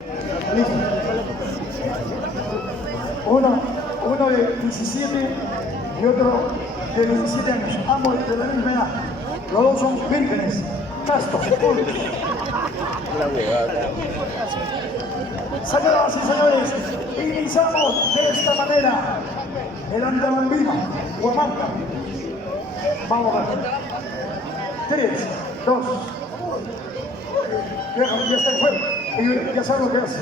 Listo. Uno de 17 y otro de 17 años, ambos de la misma edad. Los dos son vírgenes, castos, puros. Señoras y señores, iniciamos de esta manera el Andalambima, Huamanta. Vamos a ver. 3, 2. Ya está el fuego. Y ya saben lo que hace.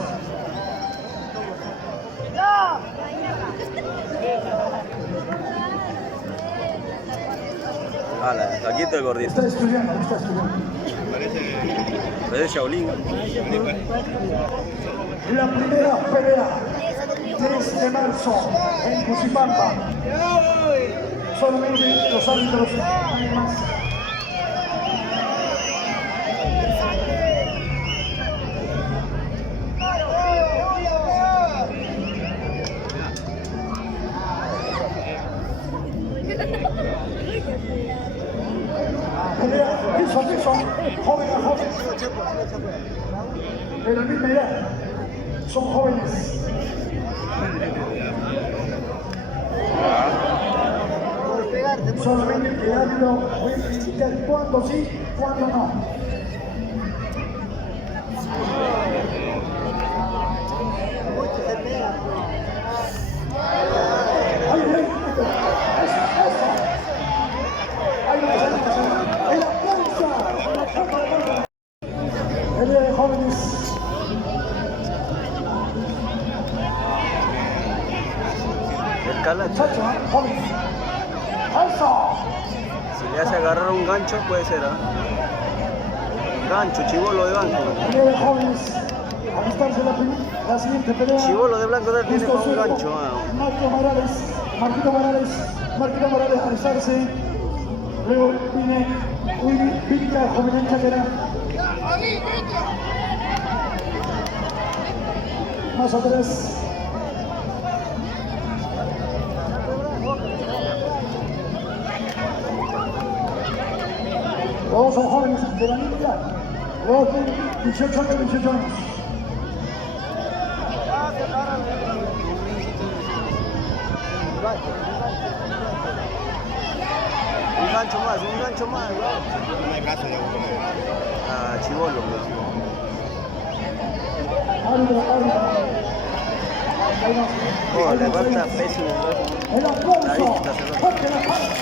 Aquí está el gordito. Está estudiando. Parece Shaolin. La primera pelea, 3 de marzo, en Cusipampa. Solamente los árbitros, nadie más. Pelea piso a piso, joven a joven. De la misma edad, son jóvenes. Solamente el árbitro puede indicar cuándo sí, cuándo no. Pelea de jóvenes. Escala. Joven. ¡Eso! Si le hace agarrar un gancho, puede ser, Gancho, chibolo de blanco. Pelea de jóvenes. Alistarse la siguiente pelea. Chibolo de blanco tiene para un gancho, Marquito Morales, alistarse. Luego viene Víctor Joven Chaquera. Más atrás. Todos son jóvenes de la misma edad. Todos tienen 18 años. Un gancho más, No hay caso de chibolo. Oh, levanta pésimo. El aplauso. Fuerte la palma.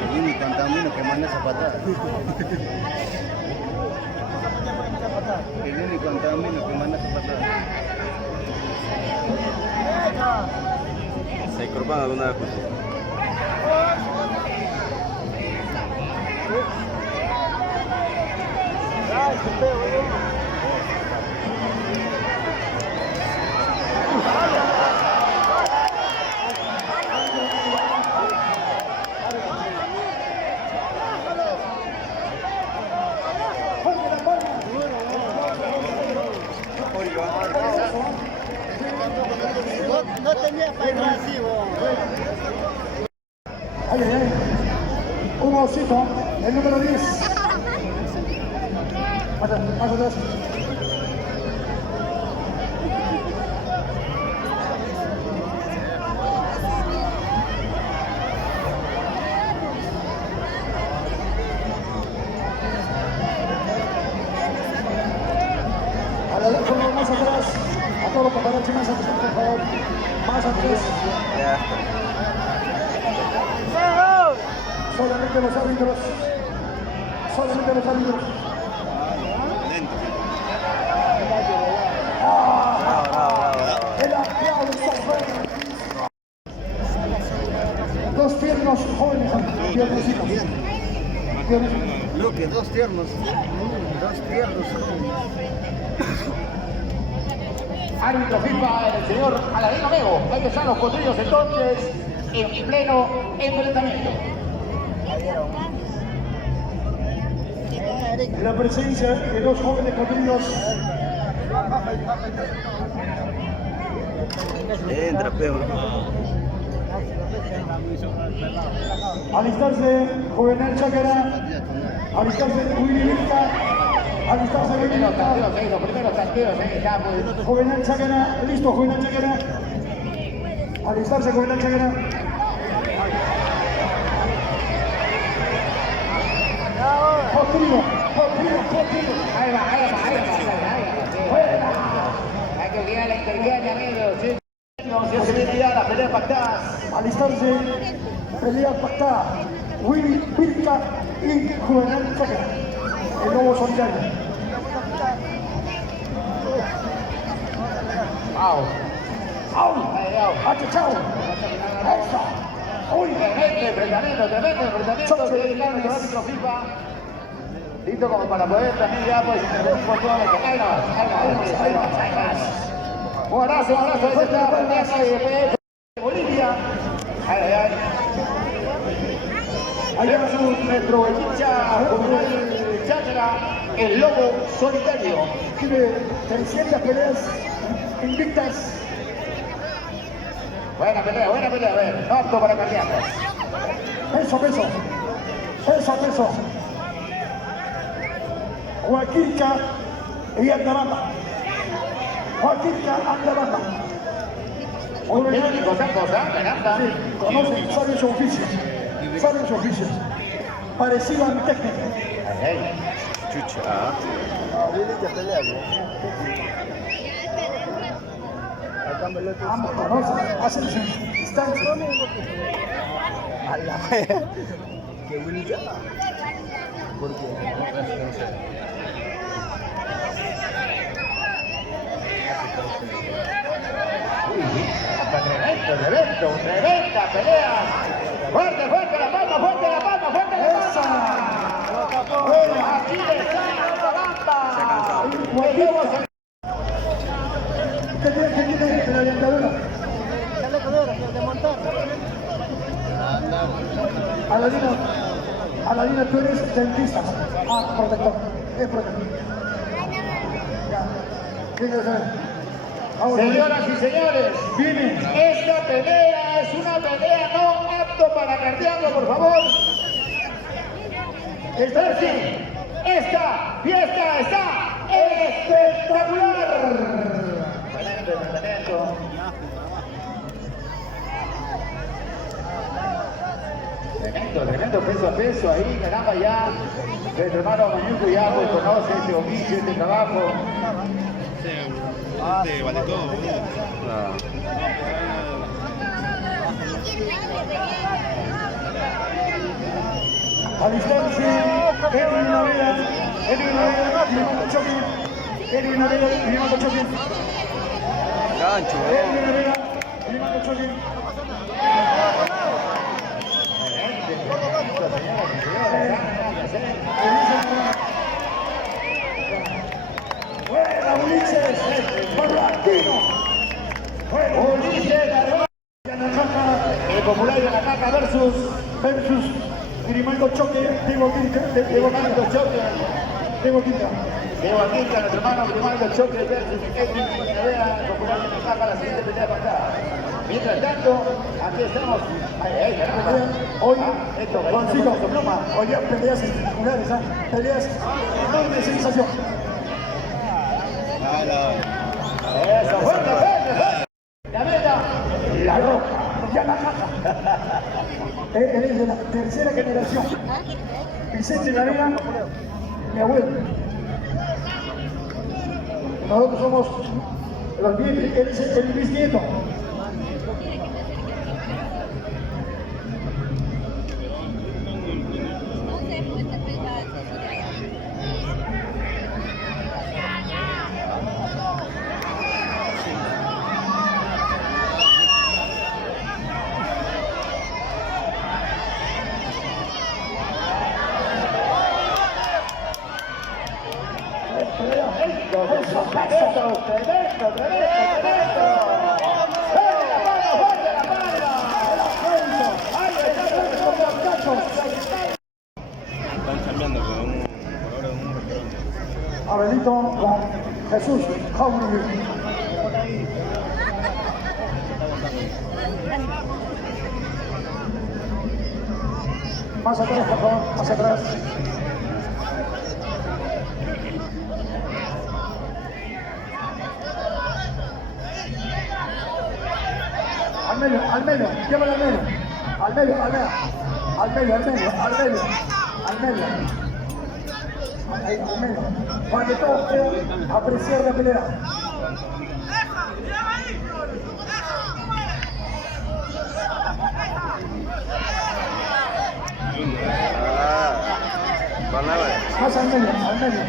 El único antamino que manda esa patada. El único antamino que manda esa patada. Se incorporan alguna vez. No tenía para ir así, Ay. Un osito, el número 10. Más atrás. A la derecha, más atrás. A todos los paparazzi más atrás, por favor. Más atrás. Solamente los árbitros. El aplauso fue. Dos tiernos jóvenes. Lo que dos tiernos jóvenes. Árbitro FIFA, el señor Aladino Mego. Ahí están los potrillos entonces en pleno enfrentamiento. en la presencia de dos jóvenes potrillos. Entra, peor. Alistarse Juvenal Chácara, alistarse Willy Vista, alistarse Willy Vista. Los primeros tanteos, ya pues. Juvenal Chácara, listo Juvenal Chácara. Alistarse Juvenal Chácara. Potrillo. Ahí va. Hay que guiar la inteligencia, amigos. Sí. Ya se viene ya la pelea pactada. Alistarse, pelea pactada. Willy Vista y Juvenal Chácara. El lobo solidario. Au. Chao. Eso. Uy. Tremendo enfrentamiento. Se dedicaron a árbitro FIFA. Listo como para poder también ya pues intervenir por todo lo que hay más. Un abrazo. Ahí está la plaza de Bolivia. Ay. Ahí va nuestro hincha Juvenal Chácara, el lobo solitario. Tiene 300 peleas invictas. Buena pelea, a ver, no apto para cardíacos. Peso. Joaquinca y Andamanda. Técnico, caramba. Sí, conoce, sabe su oficio. Parecido a mi técnico. Ay. Chucha. Ambos conocen, hacen su distancia. A la vez. Qué bonita. ¿Por qué? No sé. Tremenda pelea. Fuerte la palma. ¡Esa! Aquí está la banda. ¿Qué tiene la orientadora? Aladina, tú eres dentista. Protector. Es protector. Ya. ¿Qué quieres saber? Señoras y señores, Viene. esta pelea es una pelea no apto para cardíaco, por favor. Esta fiesta está espectacular. Tremendo peso a peso ahí, caramba ya. Nuestro hermano Mañuco ya pues, conoce este oficio, este trabajo. Vale todo. Alistarse, Edwin Naveda, Limando Choque. Gancho, Edwin Naveda, Limando Choque. Buena Ulises, Barrantino. Ulises Yanacaca, el popular de la caca versus Grimaldo Choque, Diego Quinta. Diego Quinta, nuestro hermano Grimaldo Choque versus Edwin Naveda, el popular de la caca, la siguiente pelea pactada. Mientras tanto, aquí estamos. Hoy, esto, Juancito, hoy día peleas espectaculares, peleas enorme sensación. Eso, fuerte. La meta. La Roca, Yanacaca. Él es de la tercera generación. Vicente Naveda, mi abuelo. Nosotros somos los nietos, él es el bisnieto. Están cambiando con un Pablito con Jesús Jauregui. Más atrás, por favor, más atrás. Al medio, llévalo al medio. Al medio. Ahí, al medio. Para que todos puedan apreciar la pelea. Más al medio.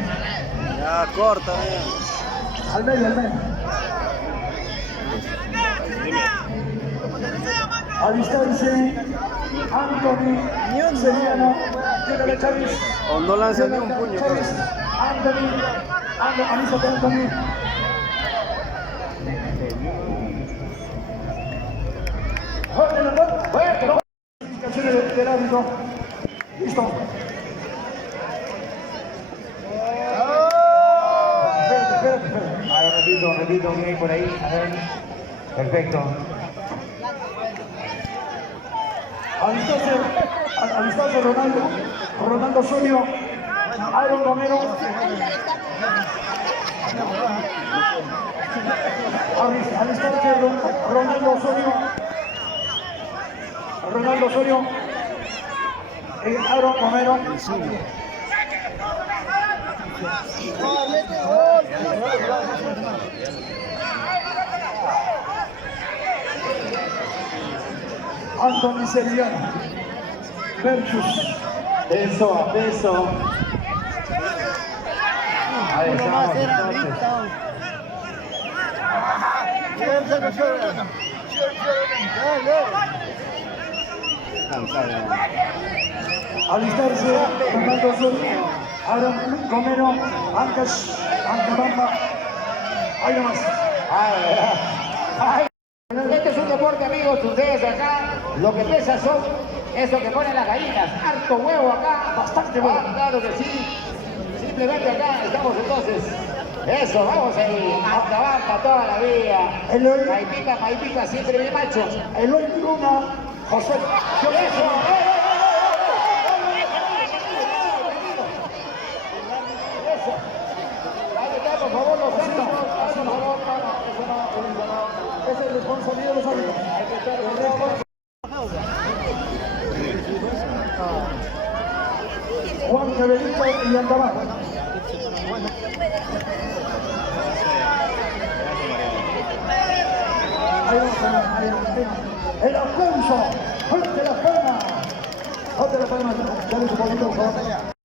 Ya, corta, Al medio. Alistarse, Anthony, Seriano, llega Chávez. O no lanza ni un puño. Chávez, Anthony, alístate Anthony. Indicaciones del árbitro. Listo. Espérate. A ver, repito, bien por ahí. A ver. Perfecto. Alistarse Ronaldo Osorio, Aaron Romero, alistarse Ronaldo Osorio, Aaron Romero. Anthony Seriano versus Peso a peso. Ahí estamos entonces. alistarse Ronaldo Osorio, Aaron Romero, Ancabamba. Ahí nomás. Este es un deporte, amigos, ustedes acá, lo que pesa son eso que ponen las gallinas, harto huevo acá, Bastante huevo. claro que sí, simplemente acá estamos entonces, eso, vamos ahí, hasta abajo toda la vida, Eloy. Maipita, siempre bien macho, Eloy Luna, José. eso, ahí está, por favor, los santos, por favor, Esa es responsabilidad de los árbitros. Juan Cabellito y Antamar. Ahí vamos. El ascenso. Fuerte la palma. Dale su poquito, por favor.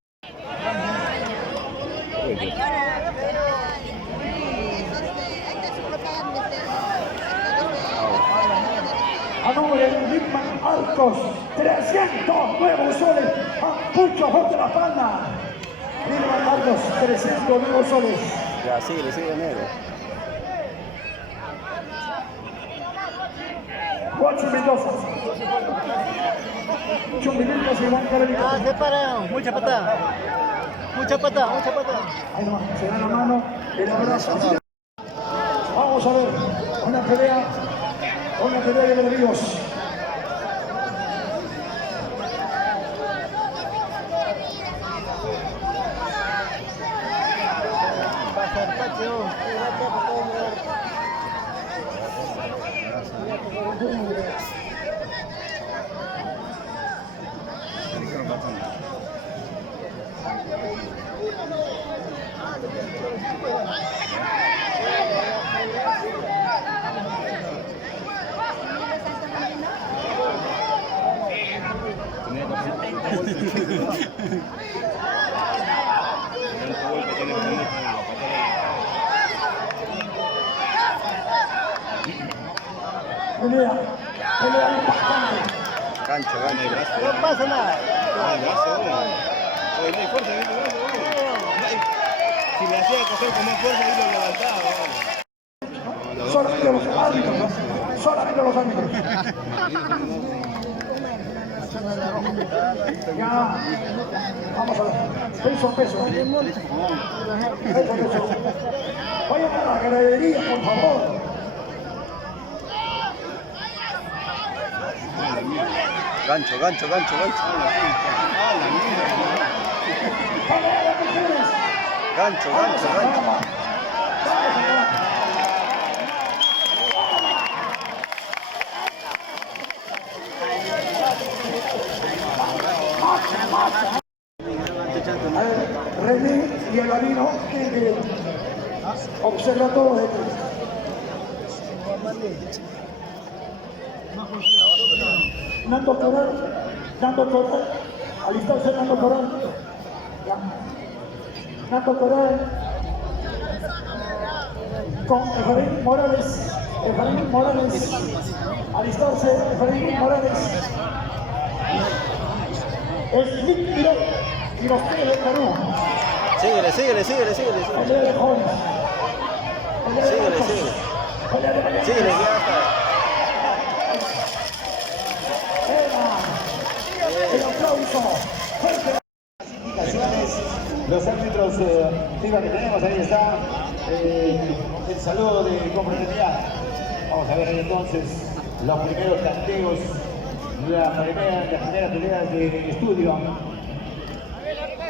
A nombre de Lickman Arcos, 300 nuevos soles. A Pucho Fuerte la Palma. Lickman Arcos, 300 nuevos soles. Ya, sigue, negro. Juancho Mendoza. Chumbilitos y Juan Carolito. Separaron, mucha patada. Ahí nomás, se da la mano, el abrazo. Vamos a ver una pelea de nervios. Pelea impactante. Gancho. No pasa nada. Si le hacía coger con más fuerza, ahí lo levantaba. Solamente los árbitros. Ya, vamos a ver. Peso a peso. Peso a peso. Vayan a la ganadería, por favor. Gancho, gancho, gancho, gancho. Gancho, gancho, gancho. A ver, René y el Alino tienen que observar todo de aquí. Nando Toral, alistarse Nando Toral. Ya. Nando Toral con Efraín Morales. Efraín Morales, alistarse Efraín Morales. Es líquido y los tres de Perú. Síguele, síguele, síguele, síguele. Pelea de jóvenes. Pelea de Síguele, machos. síguele. Pelea de valientes. Síguele, ya está. El aplauso. Fuerte. Los árbitros FIBA que tenemos, ahí está el saludo de confraternidad. Vamos a ver ahí entonces los primeros tanteos, las primeras peleas de estudio.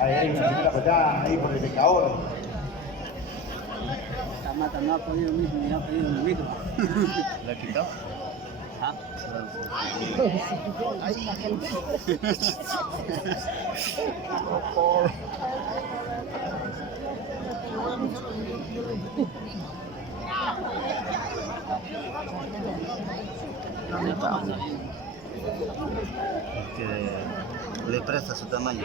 Ahí hay una primera patada ahí por el pescador. Mata no ha podido mismo, ni ha pedido el micro. ¿La quitó? Que le presta su tamaño.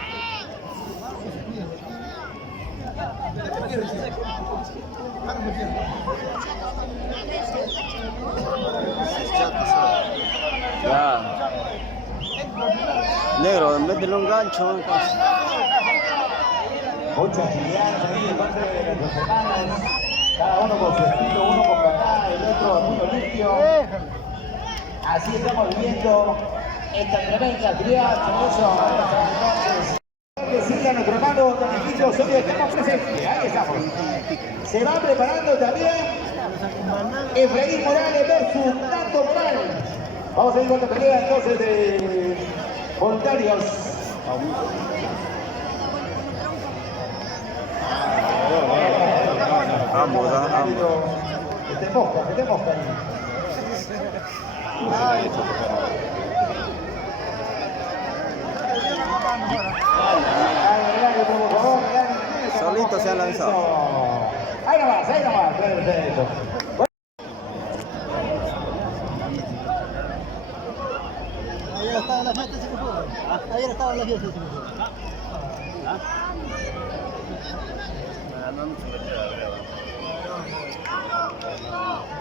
Ya. Negro, métele un gancho. Mucha agilidad ahí de parte de los hermanos. Cada uno con su estilo, uno con patada, el otro a punto limpio. Así estamos viviendo esta tremenda actividad. Con eso, entonces, decirle a nuestro hermano Domingito Osorio, estamos presentes. Ahí estamos. Se va preparando también Efraín Morales versus Nando Morales. Vamos a ir con la pelea entonces de voluntarios. Ambos, ambos. Que te mosca. Solito se ha lanzado. Ahí nomás, perfecto. Ayer estaba en la fiesta, se me fue. Ayer estaba en la fiesta, se me fue.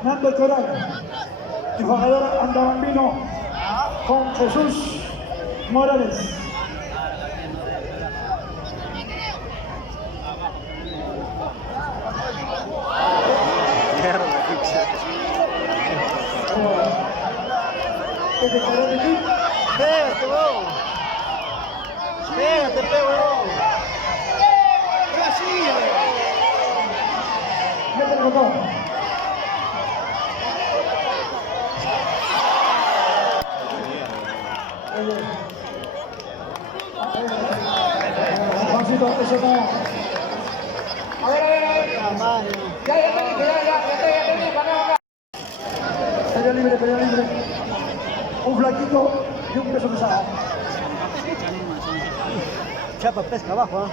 Nando Toral, el jugador andabambino con Jesús Morales. Este cabrón de aquí, Pégate, weón. Pégate, weón. mete el botón. Juancito, eso no. A ver. Pelea libre, pelea libre. Un flaquito y un peso pesado. Chapa pesca abajo, ¿eh?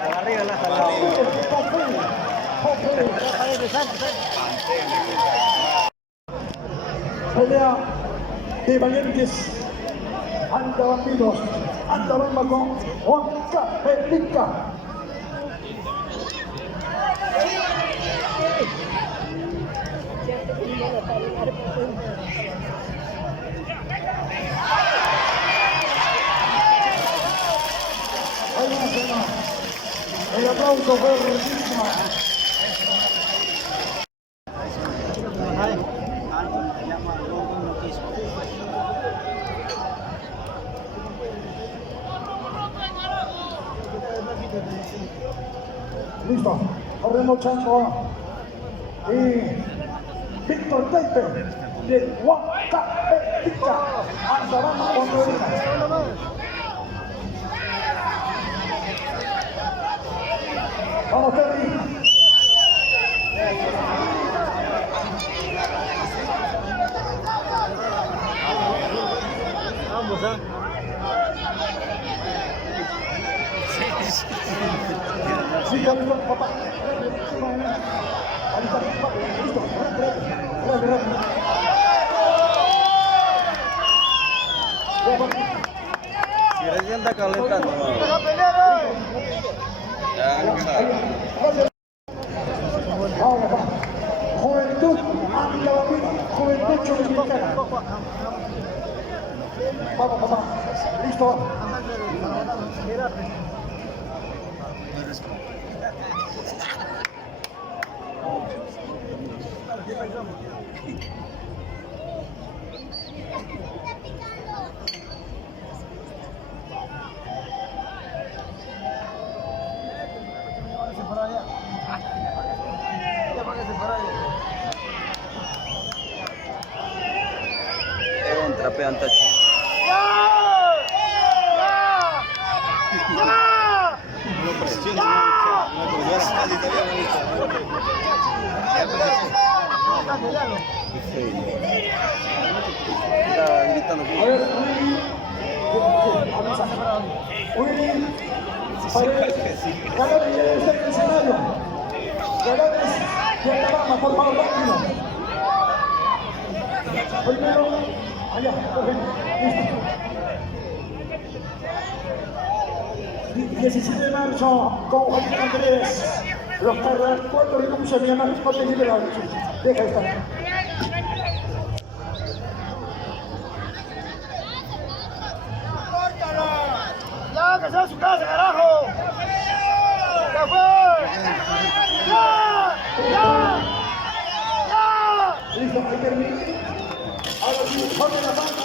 La barriga la ha jalado. Pelea de valientes. Andabambinos. Andabamba con Juan Capelica. El aplauso fue riquísimo. Listo, corremos Chanco y Víctor Teipe de Huancapetica, Andarama, Honduras. Vamos, Terry. Vamos, ¿ah? Sí, papá. Ahí está, papá. Listo, rápido. Si recién está calentando, Ahora va. Juventud Andalucía, Juventud Chuquicana. Vamos, papá. Listo. trapean tacho. No presiona, no era casi está gritando. A ver, Willy Paredes, ganadores del escenario, ganadores de Alabama, por favor, rápido. Primero, allá, listo. 17 de marzo, con Juan Andrés, los Puerto Rico, mi hermano, no te liberan. Deja esta. ¡Ya, que sea su casa, carajo! ¡Ya fue! ¡Ya! ¡Ya! ¡Ya! Listo, ahí termina. Ahora sí, ponle la mano.